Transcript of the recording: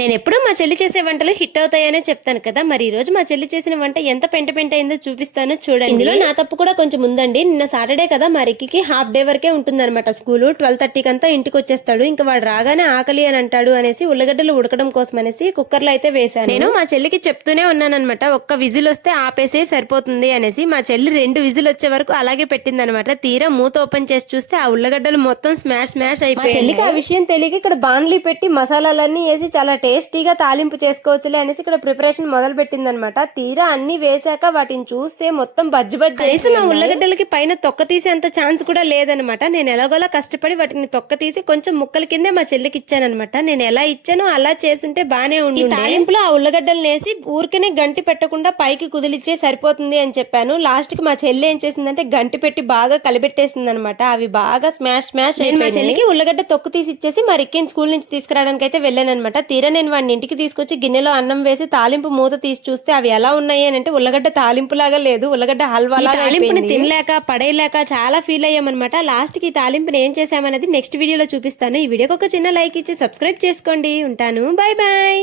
నేను ఎప్పుడూ మా చెల్లి చేసే వంటలు హిట్ అవుతాయనే చెప్తాను కదా. మరి ఈ రోజు మా చెల్లి చేసిన వంట ఎంత పెంట పెంట అయిందో చూపిస్తాను చూడండి. ఇందులో నా తప్పు కూడా కొంచెం ఉందండి. నిన్న సాటర్డే కదా మా రిక్కికి హాఫ్ డే వరకే ఉంటుందన్నమాట స్కూల్. ట్వెల్వ్ థర్టీకి అంతా ఇంటికి వచ్చేస్తాడు. ఇంకా వాడు రాగానే ఆకలి అని అంటాడు అనేసి ఉల్లగడ్డలు ఉడకడం కోసం అనేసి కుక్కర్లో అయితే వేశాను. నేను మా చెల్లికి చెప్తూనే ఉన్నానన్నమాట. ఒక్క విజిల్ వస్తే ఆపేసే సరిపోతుంది అనేసి మా చెల్లి రెండు విజిల్ వచ్చే వరకు అలాగే పెట్టిందనమాట తీరా మూత ఓపెన్ చేసి చూస్తే ఆ ఉల్లగడ్డలు మొత్తం స్మాష్ స్మాష్ అయిపోయి చెల్లికి ఆ విషయం తెలియక ఇక్కడ బాన్లీ పెట్టి మసాలాలన్నీ వేసి చాలా టేస్టీగా తాలింపు చేసుకోవచ్చులే అనేసి ఇక్కడ ప్రిపరేషన్ మొదలు పెట్టిందనమాట తీరా అన్ని వేశాక వాటిని చూస్తే మొత్తం బజ్జి బజ్జి కనీసం ఆ ఉల్లగడ్డలకి పైన తొక్క తీసేంత ఛాన్స్ కూడా లేదనమాట. నేను ఎలాగోలా కష్టపడి వాటిని తొక్క తీసి కొంచెం ముక్కల కిందే మా చెల్లికి ఇచ్చానమాట నేను ఎలా ఇచ్చానో అలా చేసుంటే బానే ఉంది తాలింపులో ఆ ఉల్లగడ్డలు వేసి ఊరికనే గంటి పెట్టకుండా పైకి కుదిలిచ్చే సరిపోతుంది అని చెప్పాను. లాస్ట్కి మా చెల్లి ఏం చేసిందంటే గంటి పెట్టి బాగా కలిపెట్టేసింది అనమాట అవి బాగా స్మాష్ స్మాష్ మా చెల్లికి ఉల్లగడ్డ తొక్కు తీసి ఇచ్చేసి మా రిక్కిని స్కూల్ నుంచి తీసుకురావడానికి అయితే వెళ్ళాను అనమాట తీరా నేను వాడిని ఇంటికి తీసుకొచ్చి గిన్నెలో అన్నం వేసి తాలింపు మూత తీసి చూస్తే అవి ఎలా ఉన్నాయి అని అంటే ఉల్లగడ్డ తాలింపు లాగా లేదు ఉల్లగడ్డ హల్వా తాలింపుని తినలేక పడేయలేక చాలా ఫీల్ అయ్యామన్నమాట. లాస్ట్కి ఈ తాలింపుని ఏం చేసామనేది నెక్స్ట్ వీడియోలో చూపిస్తాను. ఈ వీడియోకి ఒక చిన్న లైక్ ఇచ్చి సబ్స్క్రైబ్ చేసుకోండి. ఉంటాను. Bye bye